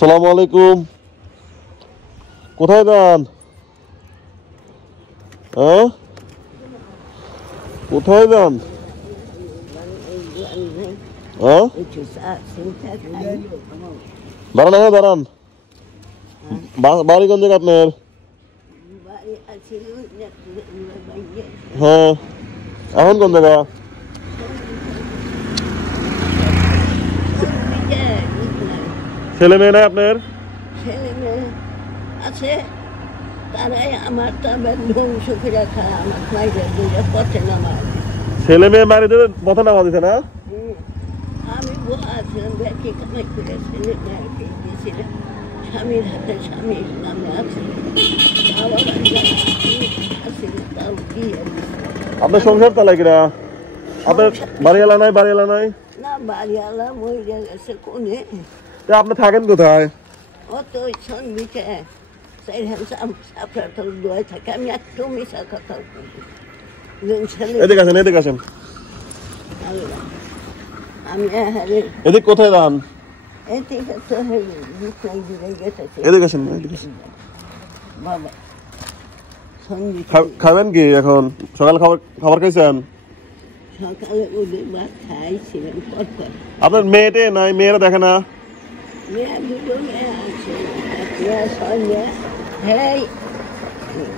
আসসালামু আলাইকুম। কোথায় যান? হ্যাঁ, কোথায় যান? হ্যাঁ, দাঁড়ান, হ্যাঁ দাঁড়ান। বাড়ি কোন জায়গা আপনার? হ্যাঁ, এখন কোন জায়গা? ছেলে মেয়ে নাই আপনার? ছেলে মেয়ে আছে, তারাই আমার ধ্বংস করে রাখা আমার মাইরে দুইটা পথে নামা। ছেলে মেয়ে মারি দিয়ে পথে নামা দিছে না? আমি আছিলাম ব্যাংকে কামাই করে ছেলে মেয়ে দিয়েছিলাম, স্বামীর হাতে স্বামীর নামে আছে। আপনার সংসার চালায় কিনা? আপনার বাড়িওয়ালা নাই? বাড়িওয়ালা নাই না, বাড়িওয়ালা মরে গেছে। কোনে আপনি থাকেন কোথায়? অত সন্ধিতে থাকে। আমি একটু মিশা কথা এদিকে আসেন, এদিকে আসেন। আমি এদিক কোথায় যান? এদিকে আসেন, এদিকে আসেন। বাবা খাবেন কি এখন? সকালে খাবার খাইছেন? সকালে ওদের ভাত খাইছিলাম। আপনার মেয়েটে নাই? মেয়েরা দেখে না? মেয়ে দুটো মেয়ে আছে,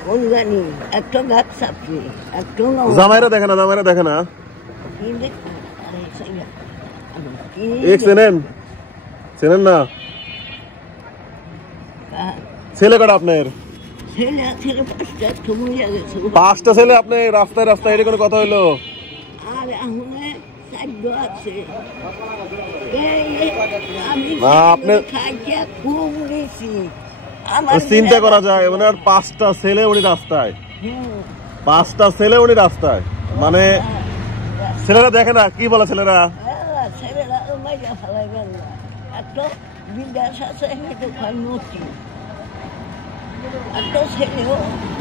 কোন জানি একটা গাছ চাপি একটু জামাইরা দেখে না? জামাইরা দেখে না? চেনেন? চেনেন না? ছেলে কটা আপনার? পাঁচটা ছেলে? আপনি রাস্তায় রাস্তায় এটা কোনো কথা হইলো? আর এখন আছে আপনি খুব বেশি চিন্তা করা যায়। মানে আর পাঁচটা ছেলে উনি রাস্তায়, পাঁচটা ছেলে উনি রাস্তায়, মানে ছেলেরা দেখে না? কি বলে ছেলেরা?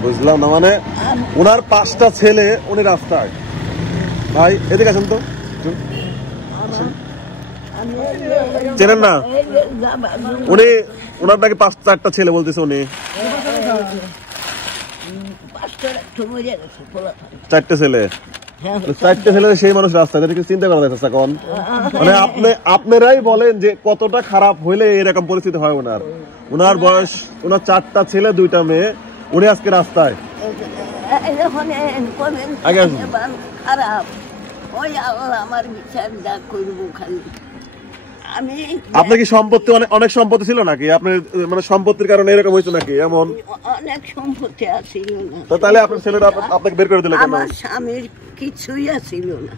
বুঝলাম না, মানে ওনার পাঁচটা ছেলে উনি রাস্তায়। ভাই এদিকে আসেন তো। চেনেন না? উনি ওনার নাকি চারটা ছেলে বলতেছে উনি। চারটে ছেলে? চারটে ছেলে সেই মানুষ রাস্তায়, চিন্তা করা যাচ্ছে এখন। মানে আপনারাই বলেন যে কতটা খারাপ হইলে এরকম পরিস্থিতি হয় ওনার। ওনার বয়স, ওনার চারটা ছেলে দুইটা মেয়ে, উনি আজকে রাস্তায়। খারাপ ওই আল্লাহ আমার বিচার যা করবো খালি। আপনার কি সম্পত্তি অনেক সম্পত্তি ছিল নাকি? আপনার মানে সম্পত্তির কারণে এরকম হয়েছে নাকি? এমন অনেক সম্পত্তি আছিল না, তাহলে আপনার ছেলেরা আপনাকে বের করে দিল কেন? আমার স্বামীর কিছুই আছিল না।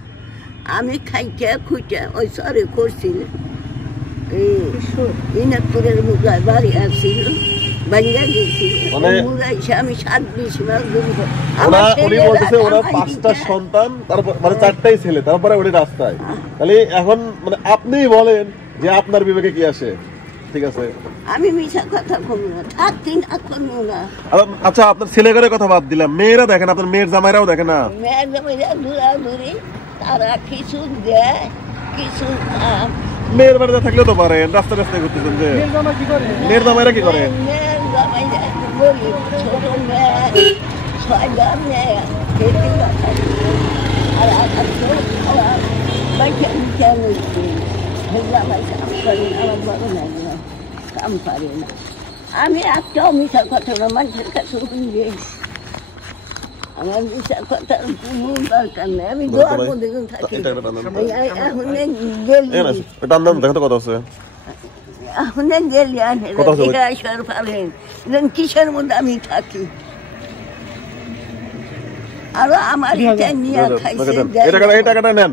আমি খাইতে খুঁজে ওই সরে করছিল, ইনাকপুরের মুগায় বাড়ি আসছিল, বাঙ্গা গেছিল। আমি 27 মাস উনি বলতেছে ওনার পাঁচটা সন্তান, তারপর মানে চারটাই ছেলে, তারপরে উনি রাস্তায়। তাহলে এখন মানে আপনি বলেন যে আপনার বিবেকে কি আসে? ঠিক আছে, আমি মিছা কথা বলবো না, থাকতে না করবো না। আচ্ছা, আপনার ছেলে ঘরের কথা বাদ দিলাম, মেয়েরা দেখেন? আপনার মেয়ের জামাইরাও দেখে না? মেয়ের জামাইরা দূরাদূরি, তারা কিছু দেয় কিছু। মেয়ের বাড়িতে থাকলেও তো পারেন, রাস্তা রাস্তায় ঘুরতেছেন যে। মেয়ের জামাইরা কি করে? মেয়ের জামাইরা গরিব, ছোট মেয়ে, 6টা মেয়ে, আর আমি একটাও মিশা কথা না মানুষের কাছে শুনবে। আমার মিশা কথা কোনো দরকার নেই। আমি দোয়ার মধ্যে থাকি। এখন গেলি আসর পাবেন কিসের মধ্যে আমি থাকি। আরো আমার নিয়ে খাইছে। এই টাকাটা নেন,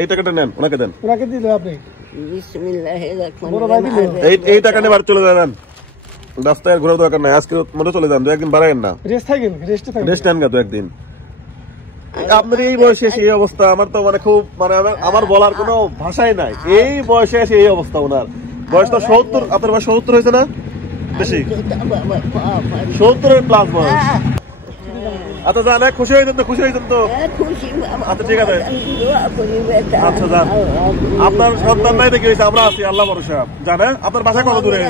এই টাকাটা নেন, ওনাকে দেন। ওনাকে দিলে আপনি এই টাকা নিয়ে বাড়ি চলে যাবেন, রাস্তায় ঘোরার দরকার নাই। আজকে মনে চলে যান, 2 একদিন বাড়াইন না। রেস্ট নেন 2 একদিন। আপনার এই বয়সে এসে এই অবস্থা, আমার তো মানে খুব মানে আমার বলার কোনো ভাষাই নাই। এই বয়সে এসে এই অবস্থা ওনার। বয়স তো 70, আপনার বয়স 70 হয়েছে না? বেশি 70-এর প্লাস বয়স। আচ্ছা যান, খুশি হয়েছেন তো? খুশি হয়েছেন তো? খুশি। আচ্ছা ঠিক আছে, আচ্ছা যান। আপনার সন্তান নাই দেখে হয়েছে, আমরা আছি আল্লাহ ভরসা। জানে আপনার বাসা কত দূরে?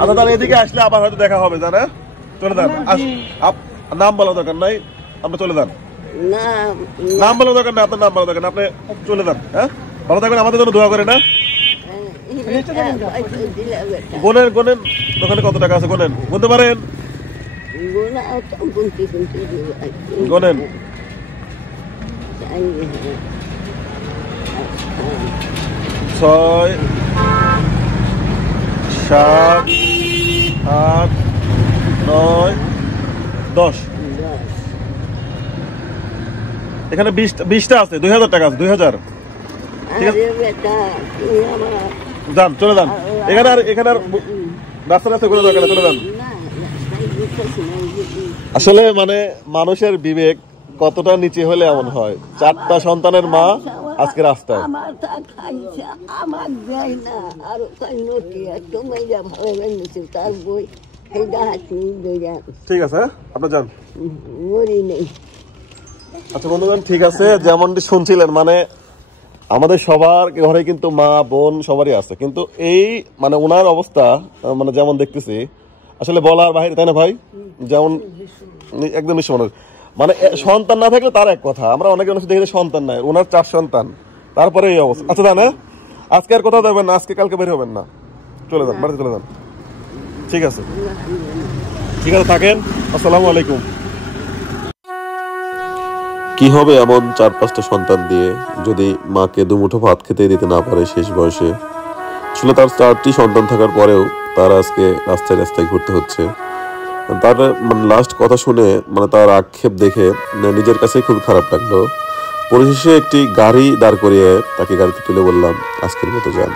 আচ্ছা তাহলে এদিকে আসলে আবার হয়তো দেখা হবে, জানে? চলে যান, নাম বলা দরকার নাই, আপনি চলে যান। নাম বলা দরকার নাই, আপনার নাম বলা দরকার না, আপনি চলে যান। হ্যাঁ, ভালো থাকবেন, আমাদের জন্য দোয়া করে না। গোনেন গোনেন, দোকানে কত টাকা আছে গোনেন, গুনতে পারেন? গোনেন। 6 7 8 9 10। এখানে 20টা আছে, 2000 টাকা আছে, 2000। যান, চলে যান। এখানে আর রাস্তা রাস্তা করে দরকার, চলে যান। আসলে মানে মানুষের বিবেক কতটা নিচে হলে এমন হয়। 4টা সন্তানের মা আজকে রাস্তায়। ঠিক আছে, আপনি যান। আচ্ছা বন্ধুগণ, ঠিক আছে, যেমনটি শুনছিলেন মানে আমাদের সবার ঘরে কিন্তু মা বোন সবারই আছে, কিন্তু এই মানে ওনার অবস্থা মানে যেমন দেখতেছি আসলে বলার বাইরে, তাই না ভাই? যেমন একদম মানে সন্তান না থাকলে তার এক কথা, আমরা অনেক মানুষ দেখি সন্তান নাই, ওনার 4 সন্তান, তারপরে এই অবস্থা। আচ্ছা জানে, আজকে আর কোথাও যাবেন না, আজকে কালকে বের হবেন না, চলে যান, বাড়িতে চলে যান। ঠিক আছে, ঠিক আছে, থাকেন। আসসালামু আলাইকুম। কি হবে এমন 4-5টা সন্তান দিয়ে যদি মাকে দুমুঠো ভাত খেতে দিতে না পারে শেষ বয়সে? আসলে তার 4টি সন্তান থাকার পরেও তার আজকে রাস্তায় রাস্তায় ঘুরতে হচ্ছে। তার মানে লাস্ট কথা শুনে মানে তার আক্ষেপ দেখে নিজের কাছে খুব খারাপ লাগলো। পরিশেষে একটি গাড়ি দাঁড় করিয়ে তাকে গাড়িতে তুলে বললাম, আজকের মতো যান।